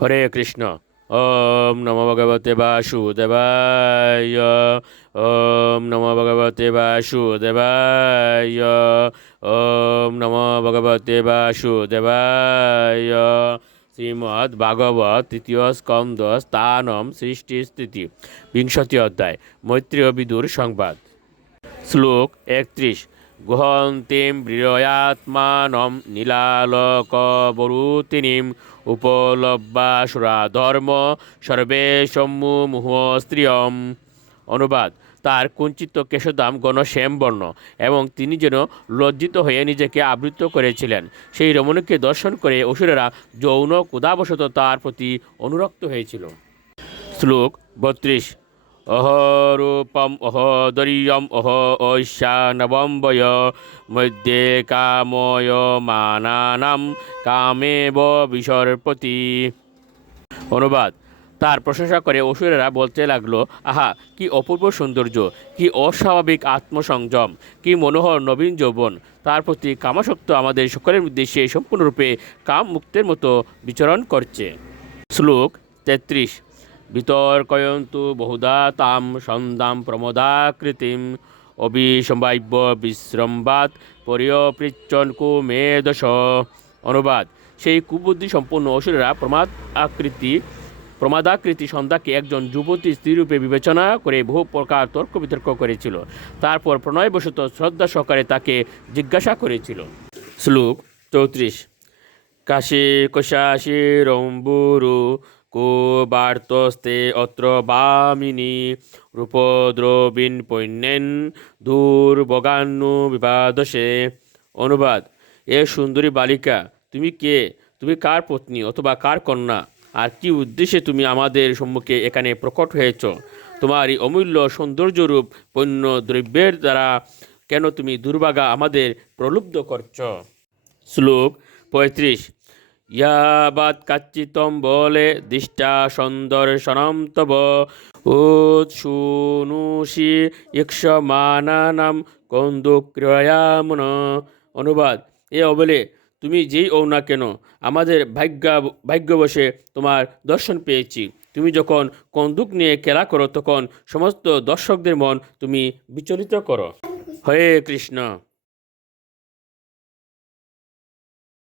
হরে কৃষ্ণ। ওম নমো ভগবতে বাসুদেবায়। ওম নমো ভগবতে বাসুদেবায়। ওম নমো ভগবতে বাসুদেবায়। শ্রীমদ্ ভাগবত তৃতীয় স্কন্দ স্থানম সৃষ্টি স্থিতি বিংশতি অধ্যায় মৈত্রেয় বিদুর সংবাদ। শ্লোক 31। গুহন্তিম বৃহয়াত্মানম নীলালোকবরূতিনীম উপলব্বাসুরা ধর্ম সর্বে সম্মুমুহ স্ত্রিয়ম। অনুবাদ: তার কুঞ্চিত কেশদাম ঘনশ্যাম বর্ণ এবং তিনি যেন লজ্জিত হয়ে নিজেকে আবৃত করেছিলেন। সেই রমণীকে দর্শন করে অসুরেরা যৌন ক্ষুধাবশত তার প্রতি অনুরক্ত হয়েছিল। শ্লোক 32। অহরূপম অহদরিয়ম অহ ঐশানবম্বয় মধ্যে কাময় মানানাম কামেব বিসর্পতি। অনুবাদ: তার প্রশংসা করে অসুরেরা বলতে লাগলো, আহা, কি অপূর্ব সৌন্দর্য, কি অস্বাভাবিক আত্মসংযম, কি মনোহর নবীন যৌবন! তার প্রতি কামাসক্ত আমাদের সকলের উদ্দেশ্যে সম্পূর্ণরূপে কাম মুক্তের মতো বিচরণ করছে। শ্লোক 33। বিতর্কয়ন্তু বহুধা তাম সন্দাম প্রমোদাকৃতিম অবিসম্ভাব্য বিশ্রম্বাত পরিয়পৃচ্ছন কুমেদশ। অনুবাদ: সেই কুবুদ্ধি সম্পন্ন অসুরেরা প্রমাদাকৃতি সন্ধ্যাকে একজন যুবতী স্ত্রীরূপে বিবেচনা করে বহু প্রকার তর্ক বিতর্ক করেছিল। তারপর প্রণয়বশত শ্রদ্ধা সহকারে তাকে জিজ্ঞাসা করেছিল। শ্লোক 34। কাশী কশাশী রম্বুরু কো বার্তস্তে অত্র বামিনী রূপদ্রবিন পৈন্যেন দুর্ভগান্নু বিবাদসে। অনুবাদ: এ সুন্দরী বালিকা, তুমি কে? তুমি কার পত্নী অথবা কার কন্যা? আর কি উদ্দেশ্যে তুমি আমাদের সম্মুখে এখানে প্রকট হয়েছ? তোমার এই অমূল্য সৌন্দর্যরূপ পণ্য দ্রব্যের দ্বারা কেন তুমি দুর্ভাগা আমাদের প্রলুব্ধ করছ? শ্লোক 35। ইয়াবাদ কাচ্চিতম বলে দিষ্টা সন্দর্শনম তব উৎসুনুষি ইক্ষমানানাম কন্দুক্রিয়ামন। অনুবাদ: এ অবলে, তুমি যেই ও না কেন, আমাদের ভাগ্যবশে তোমার দর্শন পেয়েছি। তুমি যখন কন্দুক নিয়ে খেলা করো তখন সমস্ত দর্শকদের মন তুমি বিচলিত করো। হরে কৃষ্ণ।